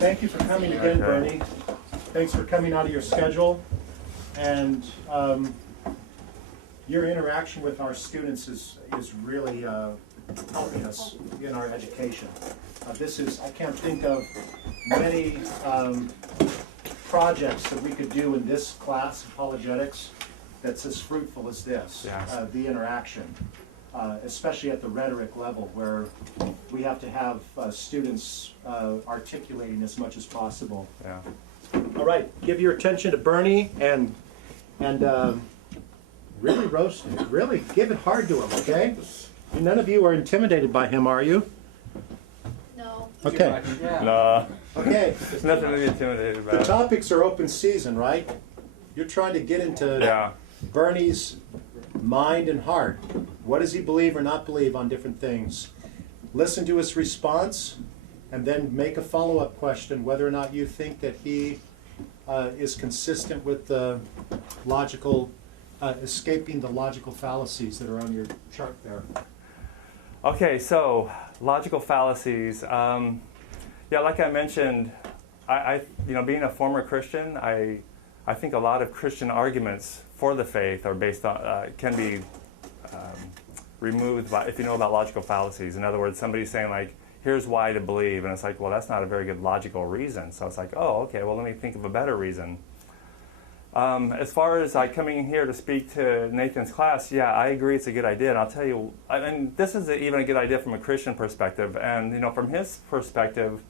Thank you for coming again, Bernie. Thanks for coming out of your schedule. And your interaction with our students is really helping us in our education. I can't think of many projects that we could do in this class, apologetics, that's as fruitful as this, yes. The interaction, especially at the rhetoric level, where we have to have students articulating as much as possible. Yeah. All right, give your attention to Bernie and really roast him. Really give it hard to him, okay? None of you are intimidated by him, are you? No. Okay. No. Okay. There's nothing to be intimidated The about. topics are open season, right? You're trying to get into Bernie's mind and heart. What does he believe or not believe on different things? Listen to his response, and then make a follow-up question whether or not you think that he is consistent with the logical, escaping the logical fallacies that are on your chart there. Okay, so logical fallacies. Yeah, like I mentioned, I being a former Christian, I think a lot of Christian arguments for the faith are based on can be removed by, if you know about logical fallacies. In other words, somebody's saying like, here's why to believe, and it's like, well, that's not a very good logical reason. So it's like, oh, okay, well, let me think of a better reason. As far as coming here to speak to Nathan's class, yeah, I agree it's a good idea, and I'll tell you, and this is even a good idea from a Christian perspective, and from his perspective,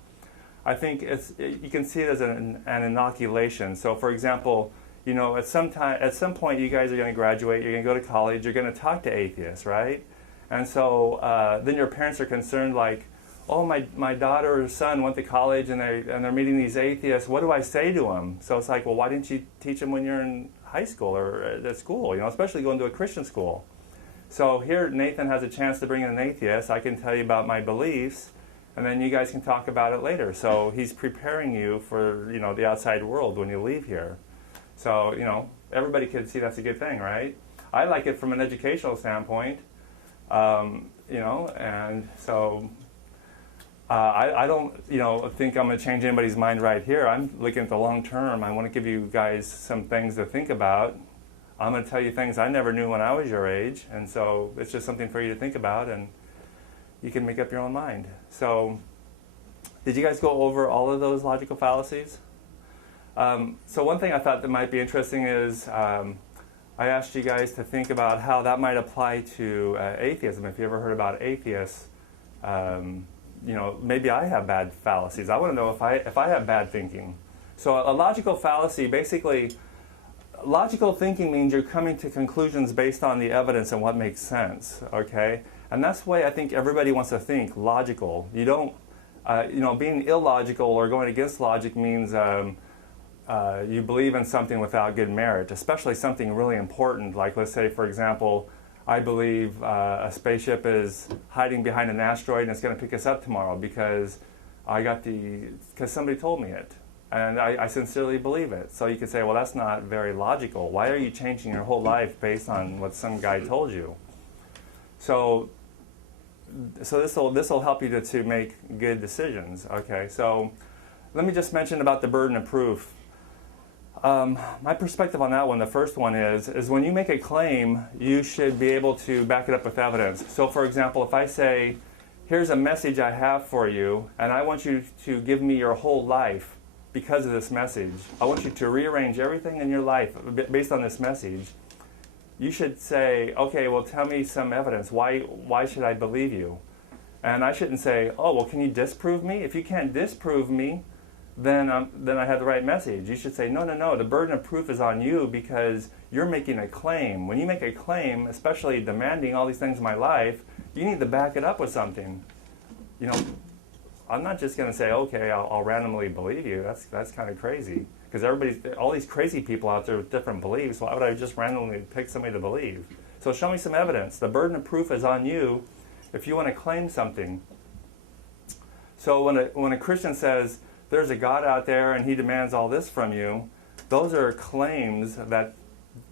I think you can see it as an inoculation. So, for example, at some point, you guys are going to graduate, you're going to go to college, you're going to talk to atheists, right? And so then your parents are concerned, like, oh, my daughter or son went to college and they're meeting these atheists. What do I say to them? So it's like, well, why didn't you teach them when you're in high school or at school? Especially going to a Christian school. So here Nathan has a chance to bring in an atheist. I can tell you about my beliefs, and then you guys can talk about it later. So he's preparing you for the outside world when you leave here. So everybody could see that's a good thing, right? I like it from an educational standpoint, and so. I don't, think I'm going to change anybody's mind right here. I'm looking at the long term. I want to give you guys some things to think about. I'm going to tell you things I never knew when I was your age, and so it's just something for you to think about, and you can make up your own mind. So, did you guys go over all of those logical fallacies? So one thing I thought that might be interesting is I asked you guys to think about how that might apply to atheism. If you ever heard about atheists, maybe I have bad fallacies. I want to know if I have bad thinking. So a logical fallacy, basically, logical thinking means you're coming to conclusions based on the evidence and what makes sense, okay? And that's the way I think everybody wants to think, logical. You don't, being illogical or going against logic means you believe in something without good merit, especially something really important, like let's say, for example, I believe a spaceship is hiding behind an asteroid and it's going to pick us up tomorrow because somebody told me it. And I sincerely believe it. So you could say, well, that's not very logical. Why are you changing your whole life based on what some guy told you? So this will help you to make good decisions. Okay, so let me just mention about the burden of proof. My perspective on that one, the first one is when you make a claim, you should be able to back it up with evidence. So for example, if I say, here's a message I have for you, and I want you to give me your whole life because of this message. I want you to rearrange everything in your life based on this message. You should say, okay, well, tell me some evidence. Why should I believe you? And I shouldn't say, oh, well, can you disprove me? If you can't disprove me, then I have the right message. You should say, no, the burden of proof is on you because you're making a claim. When you make a claim, especially demanding all these things in my life, you need to back it up with something. I'm not just going to say, okay, I'll randomly believe you. That's kind of crazy. Because all these crazy people out there with different beliefs, why would I just randomly pick somebody to believe? So show me some evidence. The burden of proof is on you if you want to claim something. So when a Christian says, there's a God out there and he demands all this from you, those are claims that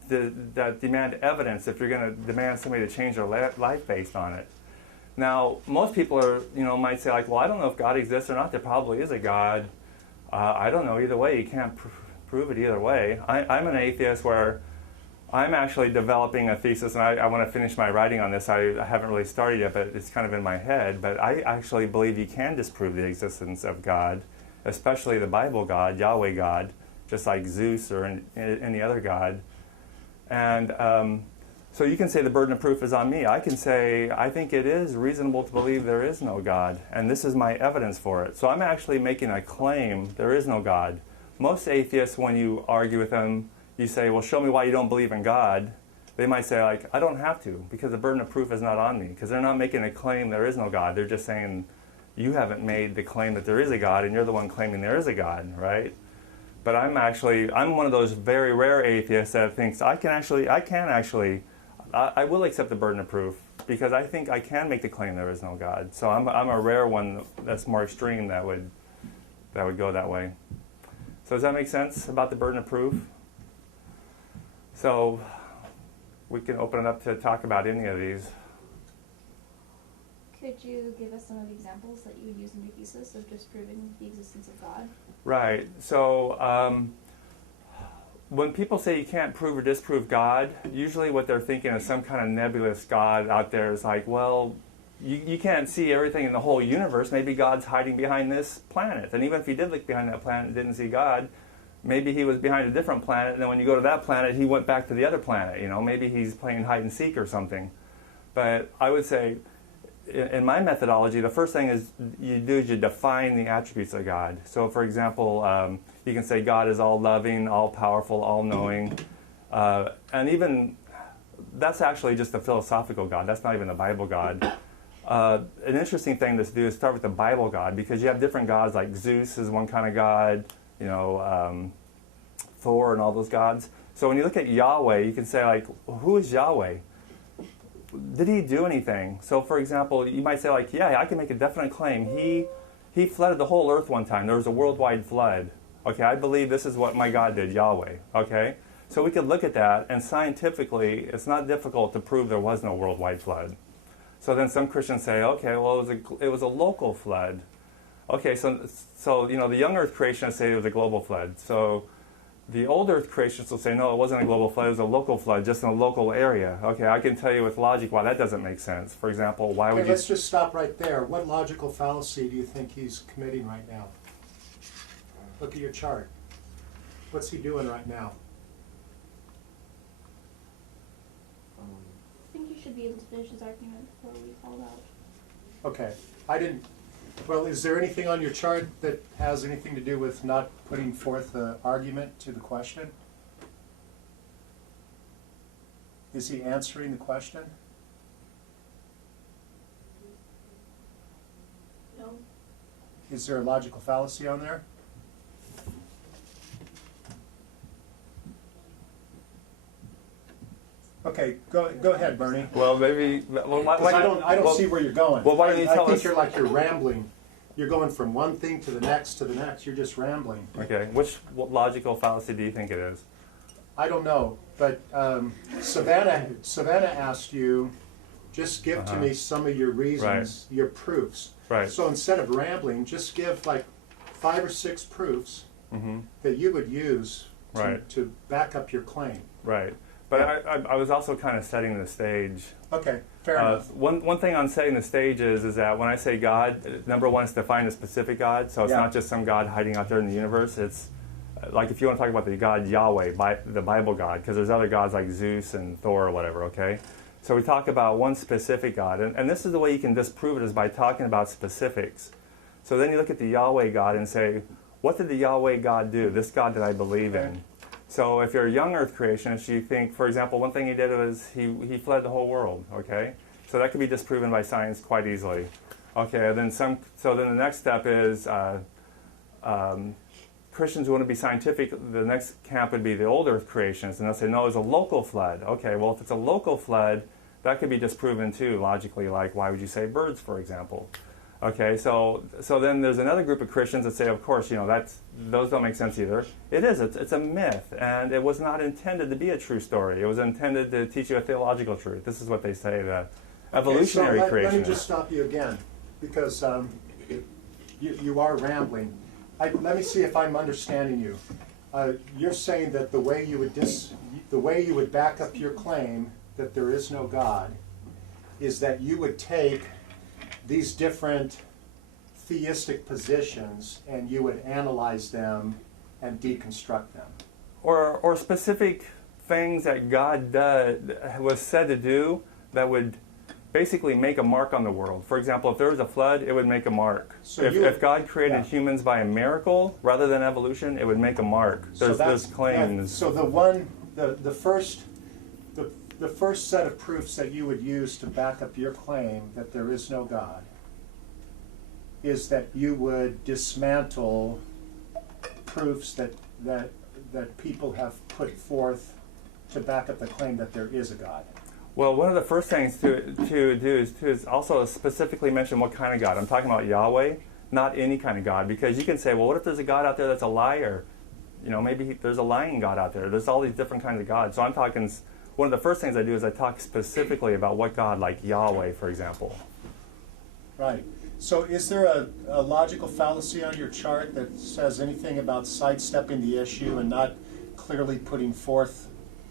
demand evidence if you're going to demand somebody to change their life based on it. Now, most people might say like, well, I don't know if God exists or not. There probably is a God, I don't know. Either way, you can't prove it either way. I'm an atheist where I'm actually developing a thesis, and I want to finish my writing on this. I haven't really started yet, but it's kind of in my head. But I actually believe you can disprove the existence of God, especially the Bible God, Yahweh God, just like Zeus or any other God. And so you can say the burden of proof is on me. I can say I think it is reasonable to believe there is no God, and this is my evidence for it. So I'm actually making a claim there is no God. Most atheists, when you argue with them, you say, well, show me why you don't believe in God. They might say, like, I don't have to, because the burden of proof is not on me, because they're not making a claim there is no God. They're just saying, you haven't made the claim that there is a God, and you're the one claiming there is a God, right? But I'm one of those very rare atheists that thinks I will accept the burden of proof, because I think I can make the claim there is no God. So I'm a rare one that's more extreme that would go that way. So does that make sense about the burden of proof? So we can open it up to talk about any of these. Could you give us some of the examples that you would use in your thesis of disproving the existence of God? Right. So when people say you can't prove or disprove God, usually what they're thinking is some kind of nebulous God out there is like, well, you can't see everything in the whole universe. Maybe God's hiding behind this planet. And even if he did look behind that planet and didn't see God, maybe he was behind a different planet, and then when you go to that planet, he went back to the other planet. Maybe he's playing hide and seek or something. But I would say, in my methodology, the first thing you define the attributes of God. So, for example, you can say God is all loving, all powerful, all knowing, and even that's actually just a philosophical God. That's not even the Bible God. An interesting thing to do is start with the Bible God, because you have different gods, like Zeus is one kind of God. Thor and all those gods. So when you look at Yahweh, you can say, like, who is Yahweh? Did he do anything? So, for example, you might say, like, yeah, I can make a definite claim. He flooded the whole earth one time. There was a worldwide flood. Okay, I believe this is what my God did, Yahweh. Okay? So we could look at that, and scientifically, it's not difficult to prove there was no worldwide flood. So then some Christians say, okay, well, it was a local flood. Okay, so the young earth creationists say it was a global flood. So the old earth creationists will say, no, it wasn't a global flood, it was a local flood, just in a local area. Okay, I can tell you with logic why that doesn't make sense. For example, why would you... Let's just stop right there. What logical fallacy do you think he's committing right now? Look at your chart. What's he doing right now? I think you should be able to finish his argument before we call out. Okay, Well, is there anything on your chart that has anything to do with not putting forth an argument to the question? Is he answering the question? No. Is there a logical fallacy on there? Okay, go ahead, Bernie. Well, maybe... I don't see where you're going. Well, why don't you tell us... I think you're rambling. You're going from one thing to the next to the next. You're just rambling. Okay, what logical fallacy do you think it is? I don't know, but Savannah asked you, just give to me some of your reasons, your proofs. Right. So instead of rambling, just give like 5 or 6 proofs that you would use to back up your claim. Right. But I was also kind of setting the stage. Okay, fair enough. One thing on setting the stage is that when I say God, number one is to find a specific God. So it's not just some God hiding out there in the universe. It's like if you want to talk about the God Yahweh, the Bible God, because there's other gods like Zeus and Thor or whatever, okay? So we talk about one specific God. And this is the way you can disprove it, is by talking about specifics. So then you look at the Yahweh God and say, what did the Yahweh God do, this God that I believe in? So if you're a young earth creationist, you think, for example, one thing he did was he fled the whole world, okay? So that could be disproven by science quite easily. Okay, so then the next step is Christians who want to be scientific, the next camp would be the old earth creationists, and they'll say, no, it was a local flood. Okay, well, if it's a local flood, that could be disproven too, logically, like why would you say birds, for example? Okay, so then there's another group of Christians that say, of course, those don't make sense either. It is, it's a myth, and it was not intended to be a true story. It was intended to teach you a theological truth. This is what they say, the evolutionary creationists. Let me just stop you again, because you are rambling. let me see if I'm understanding you. You're saying that the way you would back up your claim that there is no God is that you would take these different theistic positions and you would analyze them and deconstruct them. Or specific things that God was said to do that would basically make a mark on the world. For example, if there was a flood, it would make a mark. So if God created humans by a miracle rather than evolution, it would make a mark. There's claims. So the first set of proofs that you would use to back up your claim that there is no God is that you would dismantle proofs that people have put forth to back up the claim that there is a God. Well, one of the first things to do is also specifically mention what kind of God. I'm talking about Yahweh, not any kind of God, because you can say, well, what if there's a God out there that's a liar? You know, maybe there's a lying God out there. There's all these different kinds of gods. So I'm talking, one of the first things I do is I talk specifically about what God, like Yahweh, for example. Right. So is there a logical fallacy on your chart that says anything about sidestepping the issue and not clearly putting forth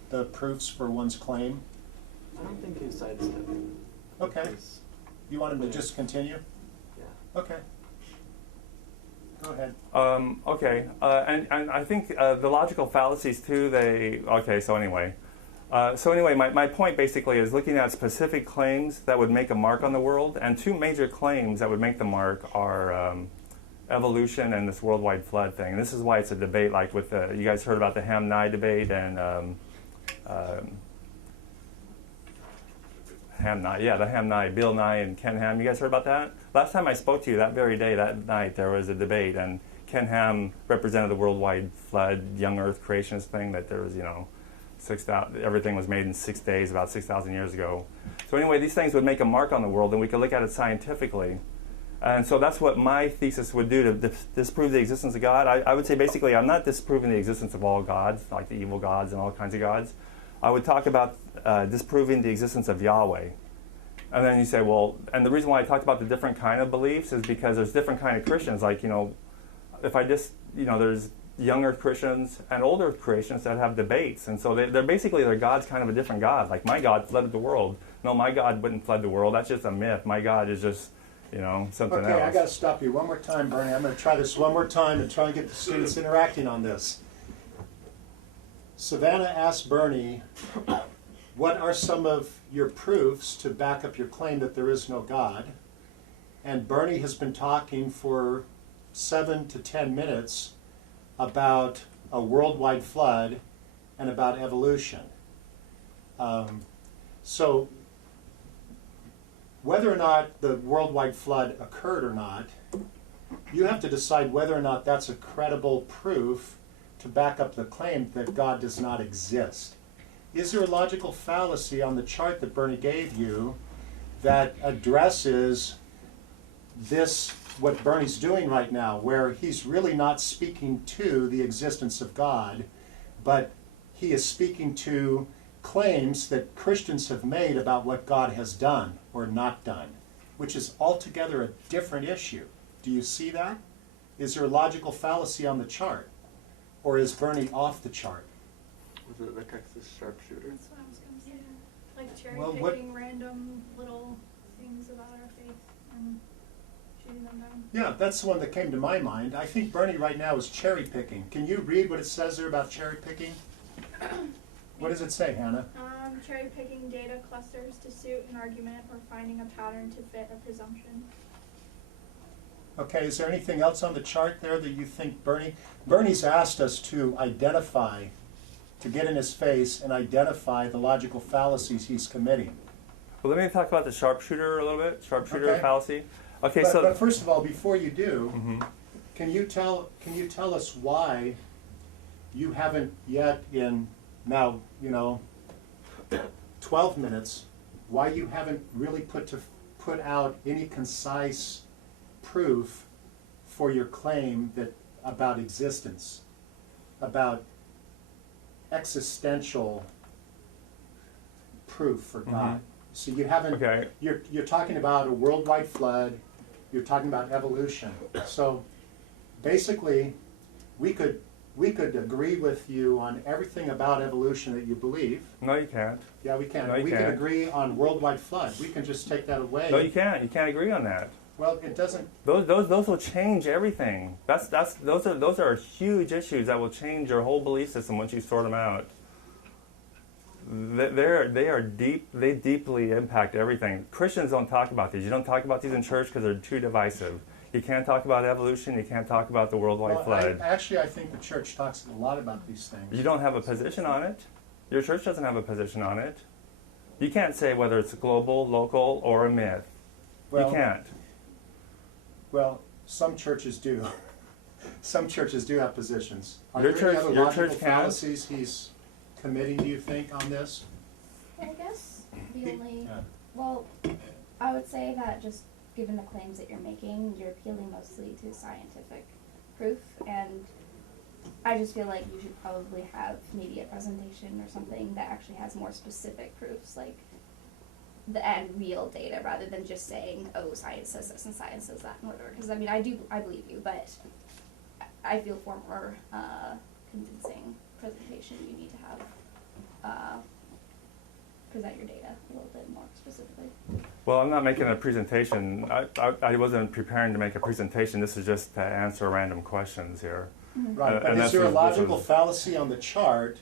the proofs for one's claim? I don't think he's sidestepping. Okay. You want him to just continue? Yeah. Okay. Go ahead. Okay. And I think the logical fallacies too, So anyway, my point basically is looking at specific claims that would make a mark on the world, and two major claims that would make the mark are evolution and this worldwide flood thing. And this is why it's a debate, like with you guys heard about the Ham-Nye debate and the Ham-Nye, Bill Nye and Ken Ham. You guys heard about that? Last time I spoke to you, that very day, that night, there was a debate, and Ken Ham represented the worldwide flood, young earth creationist thing, that there was, 6,000, everything was made in 6 days, about 6,000 years ago. So anyway, these things would make a mark on the world, and we could look at it scientifically. And so that's what my thesis would do to disprove the existence of God. I would say basically I'm not disproving the existence of all gods, like the evil gods and all kinds of gods. I would talk about disproving the existence of Yahweh. And then you say, well, and the reason why I talked about the different kind of beliefs is because there's different kind of Christians. Like, if I just, there's young earth Christians and old earth Christians that have debates. And so they're basically, their God's kind of a different God. Like, my God flooded the world. No, my God wouldn't flood the world. That's just a myth. My God is just, something else. Okay, I got to stop you one more time, Bernie. I'm going to try this one more time and try and get the students interacting on this. Savannah asked Bernie, what are some of your proofs to back up your claim that there is no God? And Bernie has been talking for 7 to 10 minutes about a worldwide flood and about evolution. So whether or not the worldwide flood occurred or not, you have to decide whether or not that's a credible proof to back up the claim that God does not exist. Is there a logical fallacy on the chart that Bernie gave you that addresses this, what Bernie's doing right now, where he's really not speaking to the existence of God, but he is speaking to claims that Christians have made about what God has done or not done, which is altogether a different issue. Do you see that? Is there a logical fallacy on the chart? Or is Bernie off the chart? Was it the Texas sharpshooter? That's what I was going to say. Like cherry-picking random little things about our faith and shooting them down. Yeah, that's the one that came to my mind. I think Bernie right now is cherry-picking. Can you read what it says there about cherry-picking? What does it say, Hannah? Cherry-picking data clusters to suit an argument or finding a pattern to fit a presumption. Okay, is there anything else on the chart there that you think Bernie's asked us to identify, to get in his face and identify the logical fallacies he's committing. Well, let me talk about the sharpshooter a little bit, sharpshooter fallacy. Okay, but first of all, before you do, can you tell us why you haven't yet in now, 12 minutes, why you haven't really put out any concise proof for your claim that about existence, about existential proof for God. So you haven't. Okay. You're talking about a worldwide flood. You're talking about evolution. So basically, we could agree with you on everything about evolution that you believe. No, you can't. Yeah, we can. No, you we can't. can agree on worldwide flood. We can just take that away. No, you can't. You can't agree on that. Well, it doesn't. Those will change everything. Those are huge issues that will change your whole belief system once you sort them out. They deeply impact everything. Christians don't talk about these. You don't talk about these in church because they're too divisive. You can't talk about evolution. You can't talk about the worldwide flood. I think the church talks a lot about these things. You don't have a position on it. Your church doesn't have a position on it. You can't say whether it's global, local, or a myth. Well, you can't. Well, some churches do. Some churches do have positions. Are Your there any church- other your logical church can't? fallacies he's committing, do you think, on this? I guess the only, Yeah. well, I would say that just given the claims that you're making, you're appealing mostly to scientific proof, and I just feel like you should probably have maybe a presentation or something that actually has more specific proofs, like and real data, rather than just saying, oh, science says this and science says that in order. Because I mean, I believe you, but I feel for more convincing presentation, you need to have present your data a little bit more specifically. Well, I'm not making a presentation. I wasn't preparing to make a presentation. This is just to answer random questions here. Right, but and is that's there a what- logical fallacy on the chart?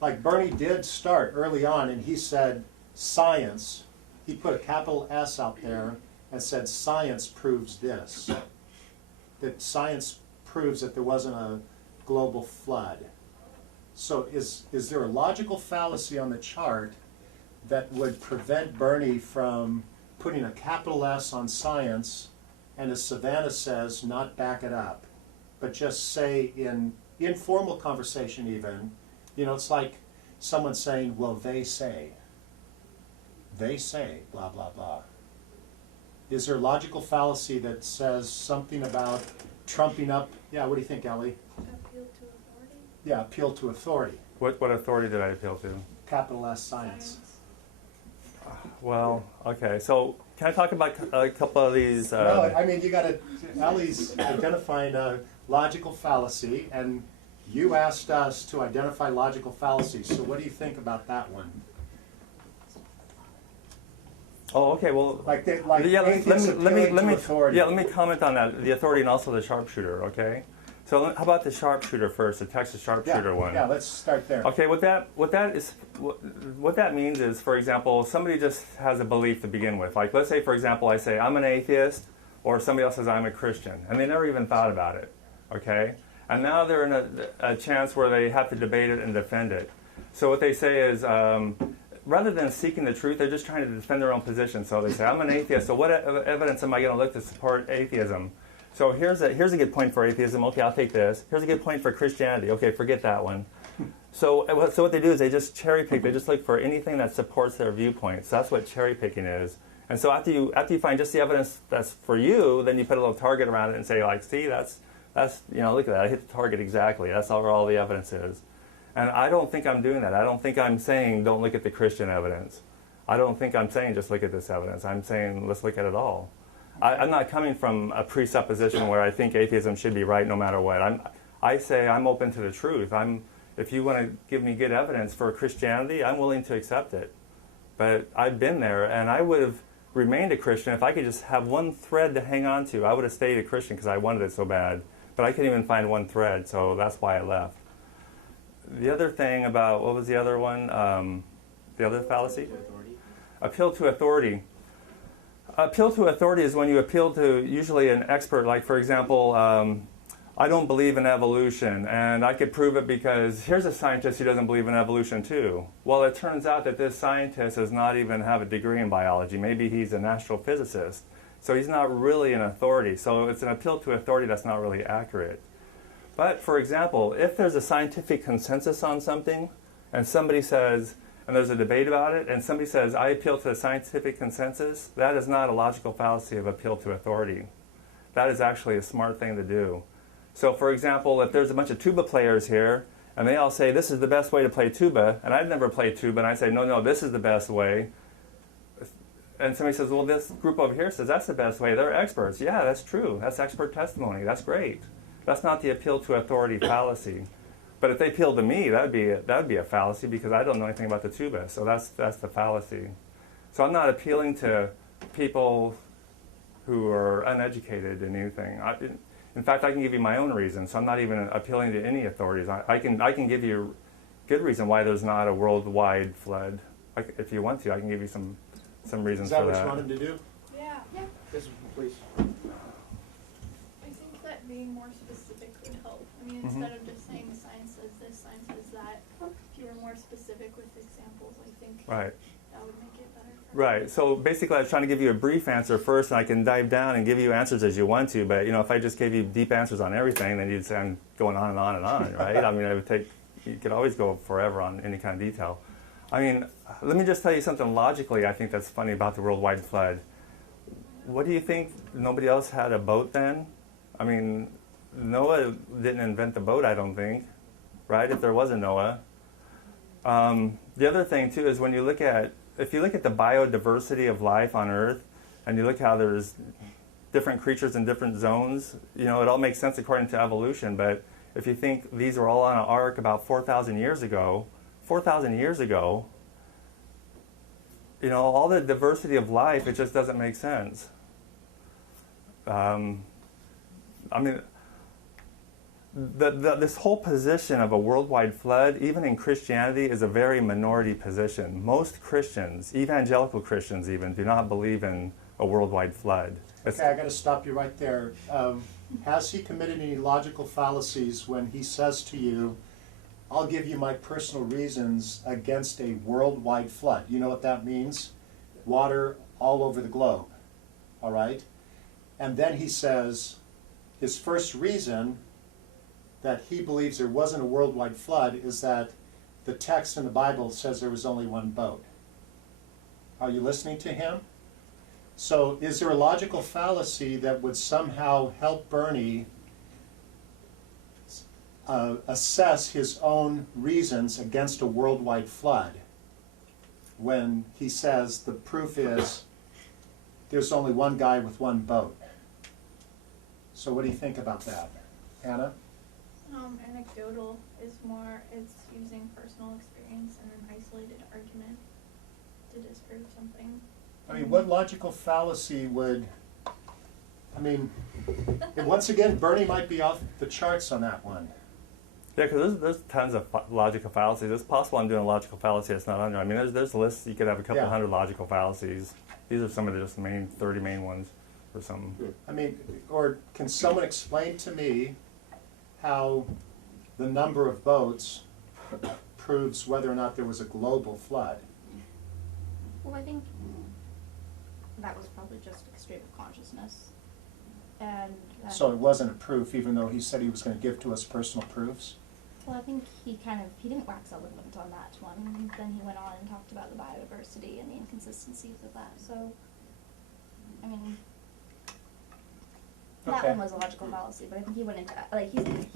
Like Bernie did start early on, and he said science. He put a capital S out there and said science proves this. That science proves that there wasn't a global flood. So is there a logical fallacy on the chart that would prevent Bernie from putting a capital S on science and, as Savannah says, not back it up, but just say in informal conversation even, it's like someone saying, well, they say, blah, blah, blah. Is there a logical fallacy that says something about trumping up, what do you think, Ellie? Appeal to authority? Yeah, appeal to authority, What authority did I appeal to? capital S science. Well, okay. So can I talk about a couple of these? No, I mean, Ellie's identifying a logical fallacy, and you asked us to identify logical fallacies. So what do you think about that one? Oh, okay. Well, Yeah, let me comment on that. The authority and also the sharpshooter. Okay. So how about the sharpshooter first? The Texas sharpshooter one. Yeah, let's start there. Okay. What that means is, for example, somebody just has a belief to begin with. Like, let's say, for example, I say I'm an atheist, or somebody else says I'm a Christian, and they never even thought about it. Okay. And now they're in a chance where they have to debate it and defend it. So what they say is, rather than seeking the truth, they're just trying to defend their own position. So they say, I'm an atheist, so what evidence am I going to look to support atheism? So here's a good point for atheism. Okay, I'll take this. Here's a good point for Christianity. Okay, forget that one. So what they do is they just cherry pick. They just look for anything that supports their viewpoints. That's what cherry picking is. And so after you find just the evidence that's for you, then you put a little target around it and say, like, see, that's look at that. I hit the target exactly. That's all the evidence is. And I don't think I'm doing that. I don't think I'm saying don't look at the Christian evidence. I don't think I'm saying just look at this evidence. I'm saying let's look at it all. I'm not coming from a presupposition where I think atheism should be right no matter what. I say I'm open to the truth. If you want to give me good evidence for Christianity, I'm willing to accept it. But I've been there, and I would have remained a Christian if I could just have one thread to hang on to. I would have stayed a Christian because I wanted it so bad. But I couldn't even find one thread, so that's why I left. The other thing about, what was the other one? The other fallacy? Appeal to authority. Appeal to authority is when you appeal to usually an expert. Like, for example, I don't believe in evolution, and I could prove it because here's a scientist who doesn't believe in evolution too. Well, it turns out that this scientist does not even have a degree in biology. Maybe he's an astrophysicist. So he's not really an authority. So it's an appeal to authority that's not really accurate. But, for example, if there's a scientific consensus on something, and somebody says, and there's a debate about it, and somebody says, I appeal to the scientific consensus, that is not a logical fallacy of appeal to authority. That is actually a smart thing to do. So, for example, if there's a bunch of tuba players here, and they all say, this is the best way to play tuba, and I've never played tuba, and I say, no, this is the best way, and somebody says, well, this group over here says that's the best way. They're experts. Yeah, that's true. That's expert testimony. That's great. That's not the appeal to authority fallacy. But if they appeal to me, that would be a fallacy because I don't know anything about the tuba. So that's the fallacy. So I'm not appealing to people who are uneducated in anything. In fact, I can give you my own reasons. So I'm not even appealing to any authorities. I can give you a good reason why there's not a worldwide flood. If you want to, I can give you some reasons for that. Is that what you want him to do? Yeah. Yes, please. I think that being more specific would help. I mean, instead of just saying science says this, science says that, if you were more specific with examples, I think Right. that would make it better. Right. So basically, I was trying to give you a brief answer first, and I can dive down and give you answers as you want to. But if I just gave you deep answers on everything, then you'd say I'm going on and on and on, right? I mean, it would take. You could always go forever on any kind of detail. I mean, let me just tell you something logically. I think that's funny about the worldwide flood. What do you think? Nobody else had a boat then? I mean, Noah didn't invent the boat, I don't think, right? If there was a Noah. The other thing too is if you look at the biodiversity of life on Earth, and you look how there's different creatures in different zones, it all makes sense according to evolution. But if you think these were all on an ark about 4,000 years ago, all the diversity of life, it just doesn't make sense. I mean, this whole position of a worldwide flood, even in Christianity, is a very minority position. Most Christians, evangelical Christians even, do not believe in a worldwide flood. Okay, I got to stop you right there. Has he committed any logical fallacies when he says to you, I'll give you my personal reasons against a worldwide flood? You know what that means? Water all over the globe, all right? And then he says his first reason that he believes there wasn't a worldwide flood is that the text in the Bible says there was only one boat. Are you listening to him? So is there a logical fallacy that would somehow help Bernie assess his own reasons against a worldwide flood when he says the proof is there's only one guy with one boat? So what do you think about that, Hannah? Anecdotal is more, it's using personal experience and an isolated argument to disprove something. I mean, what logical fallacy would, and once again, Bernie might be off the charts on that one. Yeah, because there's tons of logical fallacies. It's possible I'm doing a logical fallacy that's not under. I mean, there's lists. You could have a couple hundred logical fallacies. These are some of the just 30 main ones or something. I mean, or can someone explain to me how the number of boats proves whether or not there was a global flood? Well, I think that was probably just extreme of consciousness. And so it wasn't a proof, even though he said he was going to give to us personal proofs? Well, I think he didn't wax eloquent on that one, and then he went on and talked about the biodiversity and the inconsistencies of that. So, I mean, that one was a logical fallacy, but I think he went into,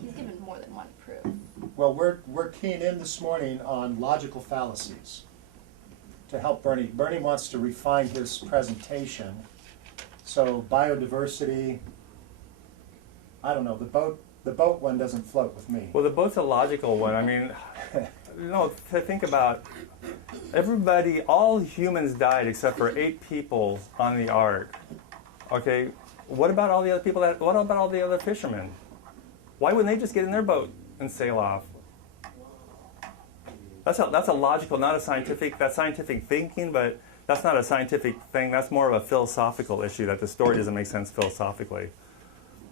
he's given more than one proof. Well, we're keying in this morning on logical fallacies to help Bernie. Bernie wants to refine his presentation. So biodiversity, I don't know, the boat one doesn't float with me. Well, the boat's a logical one. I mean, to think about, all humans died except for 8 people on the ark. Okay, what about all the other people what about all the other fishermen? Why wouldn't they just get in their boat and sail off? That's a logical, not a scientific, that's scientific thinking, but that's not a scientific thing. That's more of a philosophical issue, that the story doesn't make sense philosophically.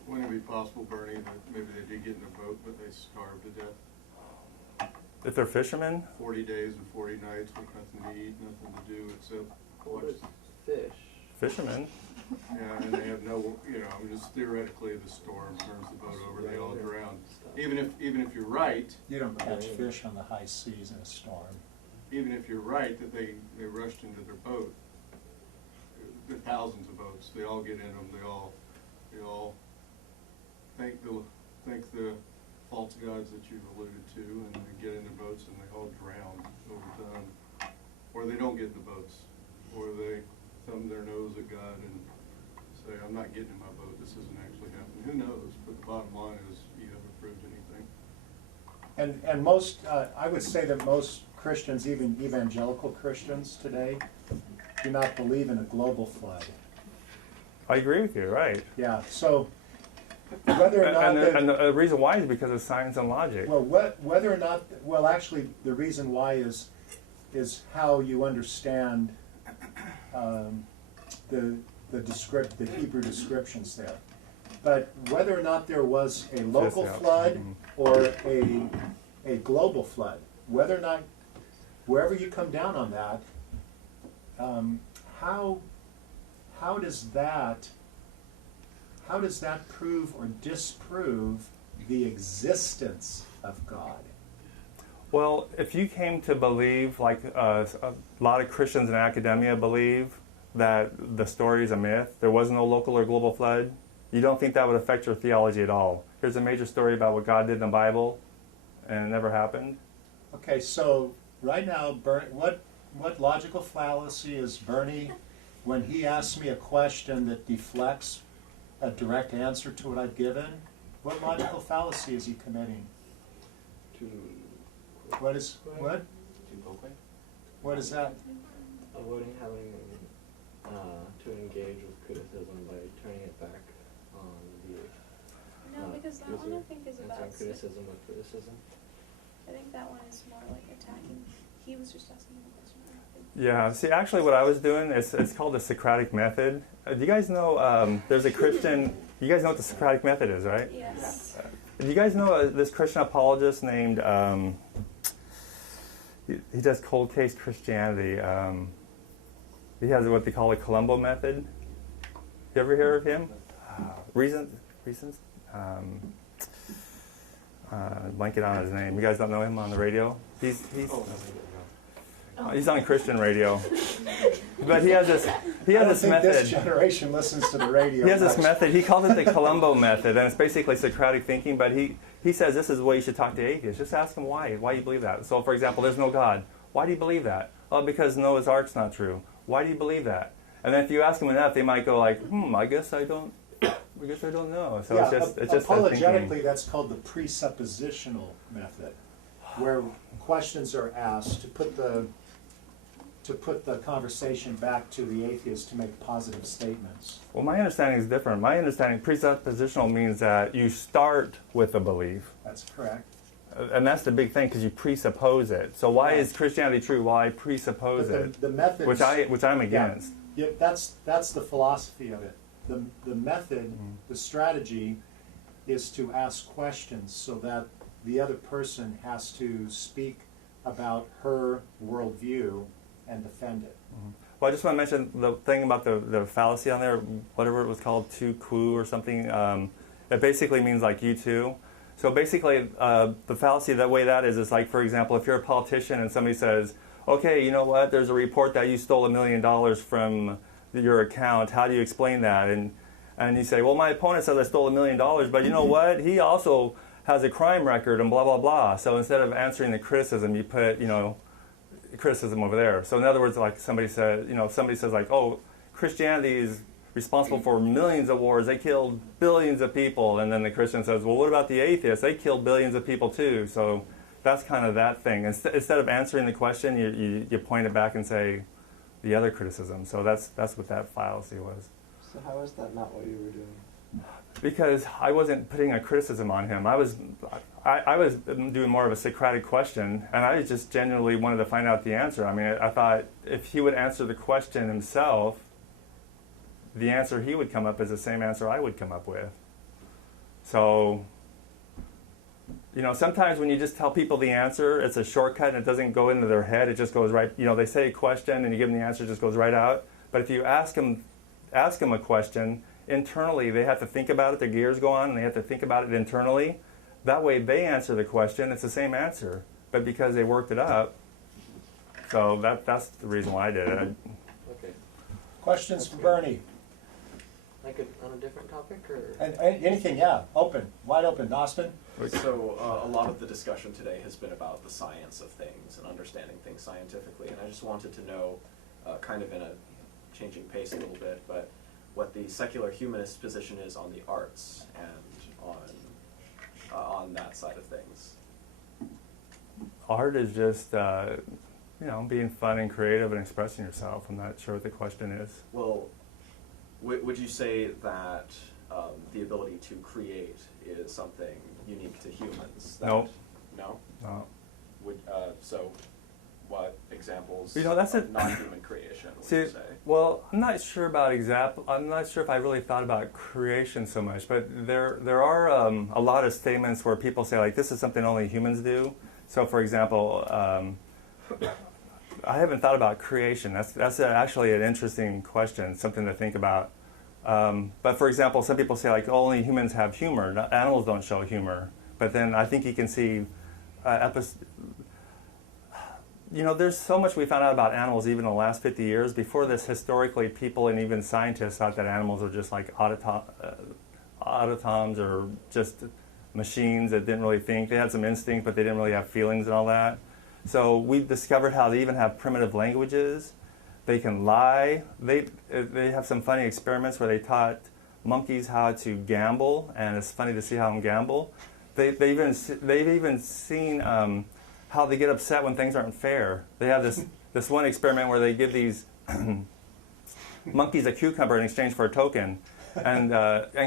Wouldn't it be possible, Bernie, that maybe they did get in a boat, but they starved to death? If they're fishermen? 40 days and 40 nights with nothing to eat, nothing to do except watch. Fish. Fishermen? Yeah, and they have no, just theoretically the storm turns the boat over, they all drown. Even if you're right. You don't catch fish on the high seas in a storm. Even if you're right that they rushed into their boat, there are thousands of boats. They all get in them. They all thank the false gods that you've alluded to, and they get in their boats and they all drown over time, or they don't get in the boats, or they thumb their nose at God, and so say, I'm not getting in my boat, this isn't actually happening. Who knows? But the bottom line is, you haven't proved anything. And most, I would say that most Christians, even evangelical Christians today, do not believe in a global flood. I agree with you, right? Yeah, so whether or not... And the reason why is because of science and logic. Well, whether or not... Well, actually, the reason why is how you understand the Hebrew descriptions there. But whether or not there was a local flood or a global flood, whether or not, wherever you come down on that, how does that prove or disprove the existence of God? Well, if you came to believe, like a lot of Christians in academia believe, that the story is a myth, there was no local or global flood, you don't think that would affect your theology at all. Here's a major story about what God did in the Bible, and it never happened. Okay, so right now, what logical fallacy is Bernie, when he asks me a question that deflects a direct answer to what I've given, what logical fallacy is he committing? What is that? Avoiding having to engage with criticism by turning it back on the No, because that one I think is about answering criticism with criticism. I think that one is more like attacking. He was just asking the question. Yeah, see, actually what I was doing, it's called the Socratic method. Do you guys know, there's a Christian, you guys know what the Socratic method is, right? Yes. Do you guys know this Christian apologist named, he does cold case Christianity. He has what they call a Columbo method. You ever hear of him? Reasons? Blanket on his name. You guys don't know him on the radio? He's on Christian radio. But he has this method. This generation listens to the radio. He has this method. He calls it the Columbo method, and it's basically Socratic thinking. But he says this is the way you should talk to atheists. Just ask them why you believe that. So, for example, there's no God. Why do you believe that? Oh, because Noah's Ark's not true. Why do you believe that? And then if you ask them enough, they might go like, I guess I don't know. So yeah, it's just apologetically, that's called the presuppositional method, where questions are asked to put the conversation back to the atheist to make positive statements. Well, my understanding is different. My understanding, presuppositional means that you start with a belief. That's correct. And that's the big thing, because you presuppose it. So why is Christianity true? Well, I presuppose it, the method, which I'm against. Yeah, that's the philosophy of it. The method, the strategy, is to ask questions so that the other person has to speak about her worldview and defend it. Well, I just want to mention the thing about the fallacy on there, whatever it was called, tu quo or something. It basically means like you too. So basically, the fallacy, the way that is like, for example, if you're a politician and somebody says, okay, you know what, there's a report that you stole $1 million from your account, how do you explain that? And you say, well, my opponent says I stole $1 million, but you know what, he also has a crime record and blah, blah, blah. So instead of answering the criticism, you put, criticism over there. So in other words, like somebody says like, oh, Christianity is responsible for millions of wars. They killed billions of people. And then the Christian says, well, what about the atheists? They killed billions of people too. So that's kind of that thing. Instead of answering the question, you point it back and say the other criticism. So that's what that fallacy was. So how is that not what you were doing? Because I wasn't putting a criticism on him. I was doing more of a Socratic question, and I just genuinely wanted to find out the answer. I mean, I thought if he would answer the question himself, the answer he would come up is the same answer I would come up with. So, sometimes when you just tell people the answer, it's a shortcut and it doesn't go into their head. It just goes right. They say a question and you give them the answer, it just goes right out. But if you ask them a question internally, they have to think about it. Their gears go on and they have to think about it internally. That way they answer the question. It's the same answer, but because they worked it up. So that's the reason why I did it. Okay. Questions for Bernie? Like on a different topic, or? And anything, yeah, wide open. Austin? So a lot of the discussion today has been about the science of things and understanding things scientifically, and I just wanted to know, kind of in a changing pace a little bit, but what the secular humanist position is on the arts and on that side of things. Art is just, being fun and creative and expressing yourself. I'm not sure what the question is. Well, would you say that the ability to create is something unique to humans? No. No? No. So what examples that's of non-human creation would you say? Well, I'm not sure about I'm not sure if I really thought about creation so much, but there are a lot of statements where people say, like, this is something only humans do. So, for example, I haven't thought about creation. That's actually an interesting question, something to think about. But for example, some people say, like, only humans have humor. Animals don't show humor. But then I think you can see there's so much we found out about animals even in the last 50 years. Before this, historically, people and even scientists thought that animals were just like automatons or just machines that didn't really think. They had some instinct, but they didn't really have feelings and all that. So we discovered how they even have primitive languages. They can lie. They have some funny experiments where they taught monkeys how to gamble, and it's funny to see how them gamble. They've even seen how they get upset when things aren't fair. They have this one experiment where they give these monkeys a cucumber in exchange for a token, and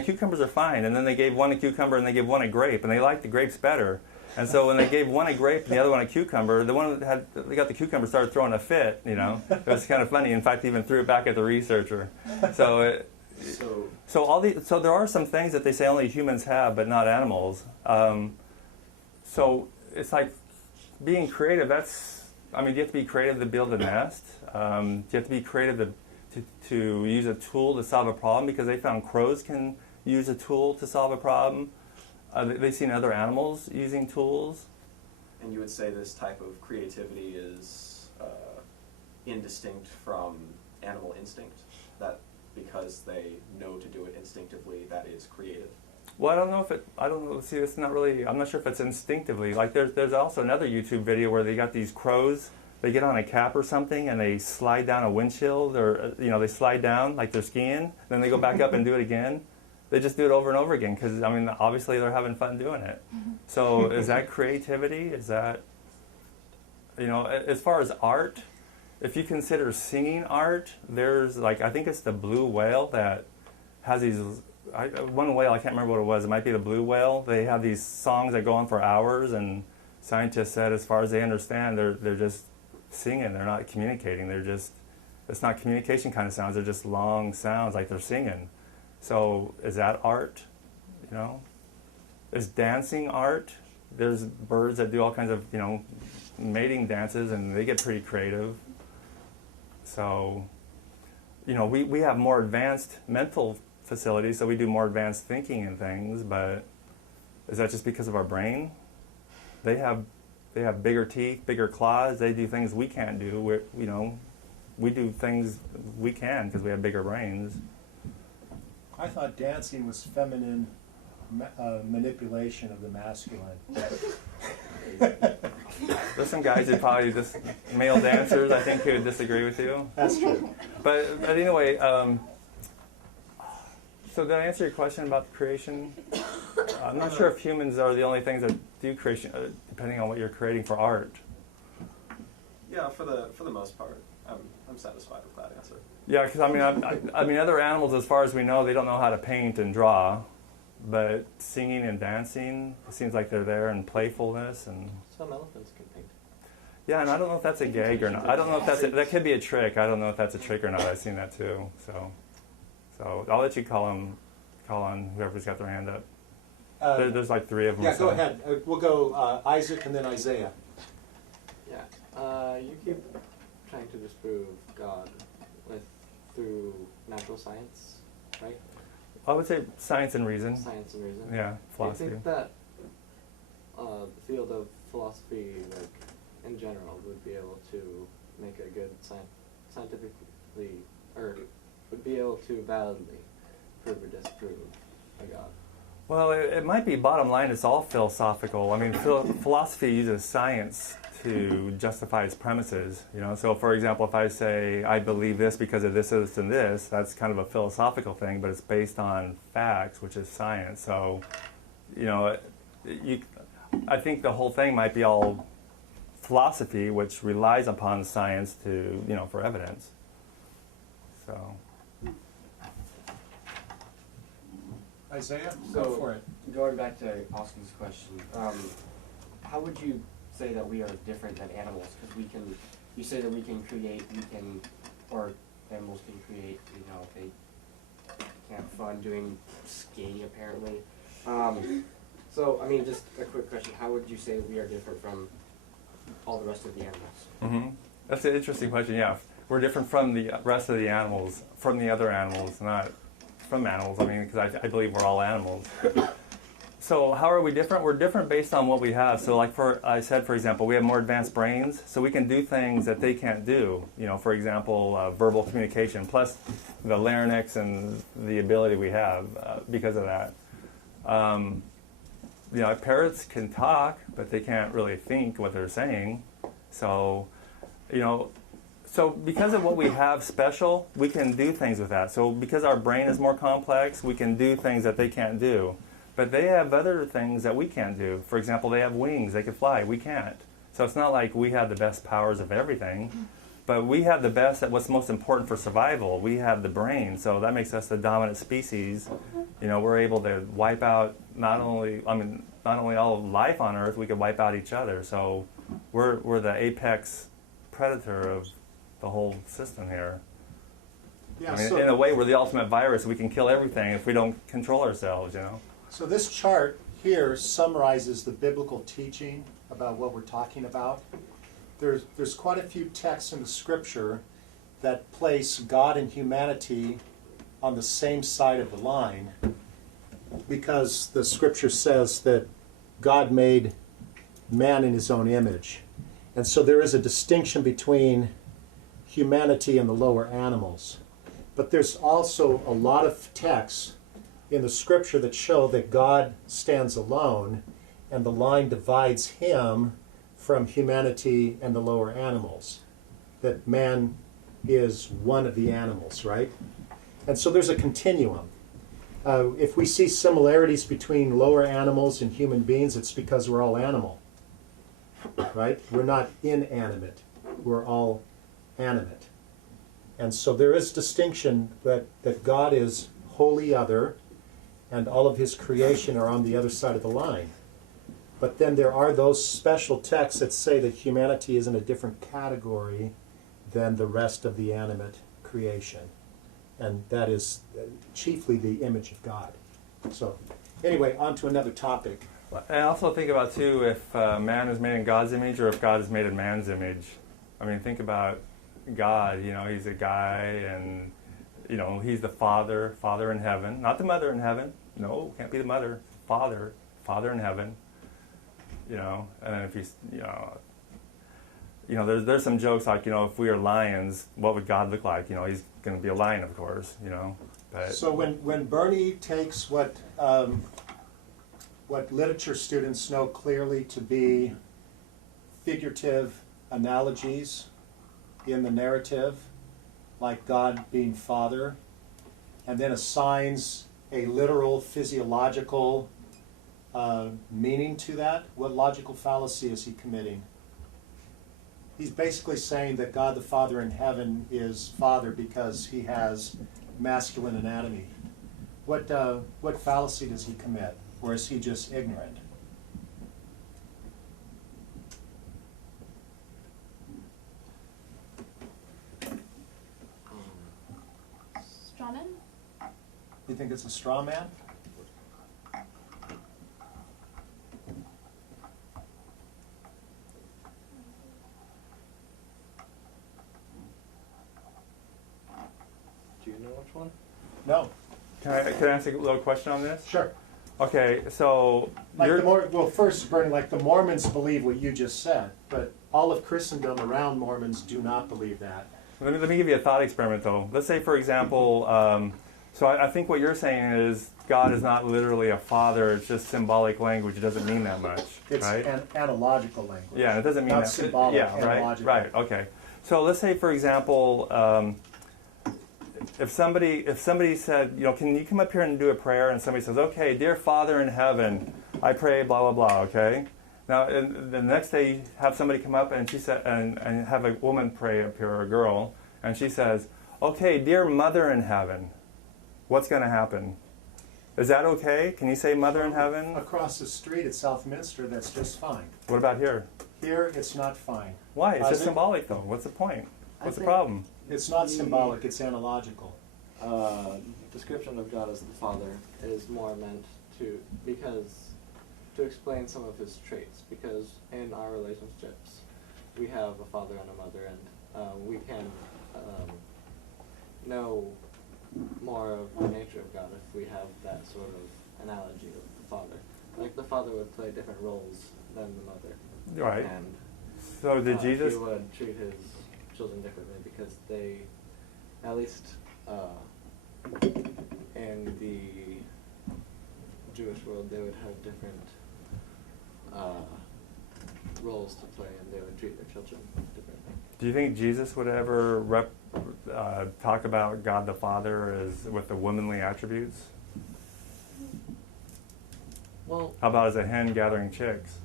cucumbers are fine. And then they gave one a cucumber and they gave one a grape, and they liked the grapes better. And so when they gave one a grape and the other one a cucumber, the one that they got the cucumber started throwing a fit. It was kind of funny. In fact, even threw it back at the researcher. So there are some things that they say only humans have, but not animals. So it's like being creative. Do you have to be creative to build a nest? Do you have to be creative to use a tool to solve a problem? Because they found crows can use a tool to solve a problem. They've seen other animals using tools. And you would say this type of creativity is indistinct from animal instinct? That because they know to do it instinctively, that is creative? Well, see, it's not really, I'm not sure if it's instinctively. Like, there's also another YouTube video where they got these crows, they get on a cap or something, and they slide down a windshield, or, they slide down like they're skiing, then they go back up and do it again. They just do it over and over again, because, obviously they're having fun doing it. So is that creativity? Is that, as far as art, if you consider singing art, there's, I think it's the blue whale that has these, one whale, I can't remember what it was, it might be the blue whale. They have these songs that go on for hours, and scientists said as far as they understand, they're just singing, they're not communicating, it's not communication kind of sounds, they're just long sounds like they're singing. So is that art? Is dancing art? There's birds that do all kinds of, mating dances, and they get pretty creative. So, we have more advanced mental facilities, so we do more advanced thinking and things, but is that just because of our brain? They have bigger teeth, bigger claws, they do things we can't do. We do things we can because we have bigger brains. I thought dancing was feminine manipulation of the masculine. There's some guys who probably just male dancers, I think, who would disagree with you. That's true. But anyway, so did I answer your question about creation? I'm not sure if humans are the only things that do creation, depending on what you're creating for art. Yeah, for the most part, I'm satisfied with that answer. Yeah, because other animals, as far as we know, they don't know how to paint and draw, but singing and dancing, it seems like they're there, and playfulness and. Some elephants can paint. Yeah, and I don't know if that's a gag or not. I don't know if that could be a trick. I don't know if that's a trick or not. I've seen that too. So I'll let you call on whoever's got their hand up. There's like three of them. Yeah, go ahead. We'll go Isaac and then Isaiah. Yeah, you keep trying to disprove God through natural science, right? I would say science and reason. Science and reason. Yeah, philosophy. Do you think that the field of philosophy, in general, would be able to make a good scientifically, or would be able to validly prove or disprove a God? Well, it might be bottom line, it's all philosophical. I mean, philosophy uses science to justify its premises, you know. So, for example, if I say, I believe this because of this, this, and this, that's kind of a philosophical thing, but it's based on facts, which is science. So, you know, I think the whole thing might be all philosophy, which relies upon science to, you know, for evidence. So... Isaiah, So, go for it. going back to Austin's question, how would you say that we are different than animals? Because you say that we can create, or animals can create, you know, they can have fun doing skating apparently. So, I mean, just a quick question, how would you say we are different from all the rest of the animals? Mm-hmm. That's an interesting question, yeah. We're different from the rest of the animals, from the other animals, not from animals, I mean, because I believe we're all animals. So how are we different? We're different based on what we have. So like I said, for example, we have more advanced brains, so we can do things that they can't do. You know, for example, verbal communication, plus the larynx and the ability we have because of that. You know, parrots can talk, but they can't really think what they're saying. So, you know, so because of what we have special, we can do things with that. So because our brain is more complex, we can do things that they can't do. But they have other things that we can't do. For example, they have wings, they can fly, we can't. So it's not like we have the best powers of everything, but we have the best at what's most important for survival. We have the brain, so that makes us the dominant species. You know, we're able to wipe out not only all of life on Earth, we could wipe out each other. So we're the apex predator of the whole system here. Yeah, I mean, so, in a way, we're the ultimate virus. We can kill everything if we don't control ourselves, you know. so this chart here summarizes the biblical teaching about what we're talking about. There's quite a few texts in the Scripture that place God and humanity on the same side of the line, because the Scripture says that God made man in his own image. And so there is a distinction between humanity and the lower animals. But there's also a lot of texts in the Scripture that show that God stands alone, and the line divides him from humanity and the lower animals. That man is one of the animals, right? And so there's a continuum. If we see similarities between lower animals and human beings, it's because we're all animal, right? We're not inanimate. We're all animate. And so there is distinction that God is wholly other, and all of his creation are on the other side of the line. But then there are those special texts that say that humanity is in a different category than the rest of the animate creation. And that is chiefly the image of God. So anyway, on to another topic. And I also think about, too, if man is made in God's image or if God is made in man's image. I mean, think about God, you know, he's a guy, and, you know, he's the father in heaven. Not the mother in heaven. No, can't be the mother. Father in heaven. You know, and if he's, you know, there's some jokes like, you know, if we are lions, what would God look like? You know, he's going to be a lion, of course, you know. But so when Bernie takes what literature students know clearly to be figurative analogies in the narrative, like God being Father, and then assigns a literal physiological meaning to that, what logical fallacy is he committing? He's basically saying that God the Father in heaven is Father because he has masculine anatomy. What fallacy does he commit? Or is he just ignorant? Strawman? You think it's a straw man? Do you know which one? No. can I ask a little question on this? Sure. Okay, so Well, first, Bernie, like the Mormons believe what you just said, but all of Christendom around Mormons do not believe that. let me give you a thought experiment, though. Let's say, for example, so I think what you're saying is God is not literally a father, it's just symbolic language, it doesn't mean that much, It's right? an analogical language. Yeah, it doesn't mean Not that. symbolic, Yeah, analogical. right, okay. So let's say, for example, if somebody said, can you come up here and do a prayer? And somebody says, okay, dear Father in heaven, I pray, blah, blah, blah, okay? Now, the next day, you have somebody come up and she said, and have a woman pray up here, or a girl, and she says, okay, dear Mother in heaven, what's going to happen? Is that okay? Can you say Mother in heaven? Across the street at Southminster, that's just fine. What about here? Here, it's not fine. Why? It's just Isaac? symbolic, though. What's the point? I What's the think- problem? It's not symbolic, it's analogical. Description of God as the Father is more meant to explain some of his traits, because in our relationships we have a father and a mother, and we can know more of the nature of God if we have that sort of analogy of the father. Like the father would play different roles than the mother. Right. And So did Jesus? he would treat his children differently because they, at least in the Jewish world, they would have different roles to play, and they would treat their children differently. Do you think Jesus would ever talk about God the Father as with the womanly attributes? Well, How about as a hen gathering chicks?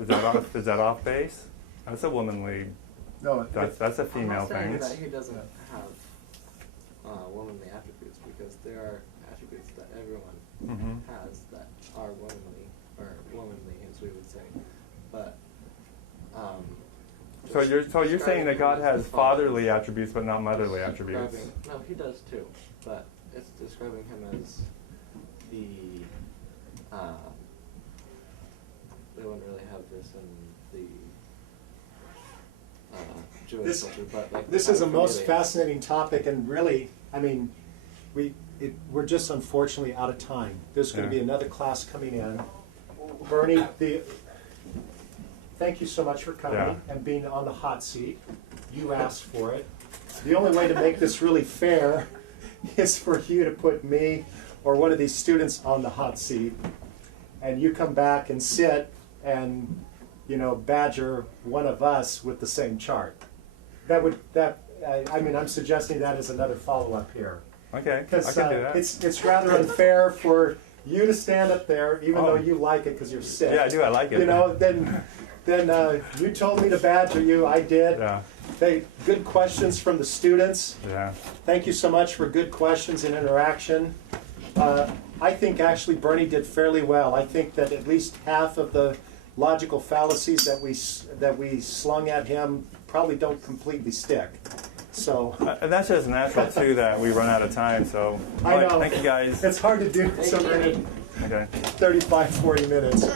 Is that off base? That's a womanly. No, That's a I'm female not saying thing. that he doesn't have womanly attributes, because there are attributes that everyone Mhm. has that are womanly, as we would say. But So you're saying that God describing him as has the Father fatherly is attributes but not motherly attributes? describing- No, he does too, but it's describing him as the. They wouldn't really have this in the Jewish This- culture, but like This is a most paedophilia. fascinating topic, and really, I mean, we're just unfortunately out of time. There's going to be Yeah. another class coming in. Bernie, thank you so much for coming Yeah. and being on the hot seat. You asked for it. The only way to make this really fair is for you to put me or one of these students on the hot seat, and you come back and sit and badger one of us with the same chart. I'm suggesting that as another follow-up here. Okay, I Because can do that. it's rather unfair for you to stand up there, even though you like it because you're sick. Yeah, I do. I like it. Then you told me to badger you. I did. Yeah. Good questions from the students. Yeah. Thank you so much for good questions and interaction. I think actually Bernie did fairly well. I think that at least half of the logical fallacies that we slung at him probably don't completely stick. So And that's just natural too that we run out of time. So I know. Thank you guys. it's hard to do so many Okay. 35, 40 minutes.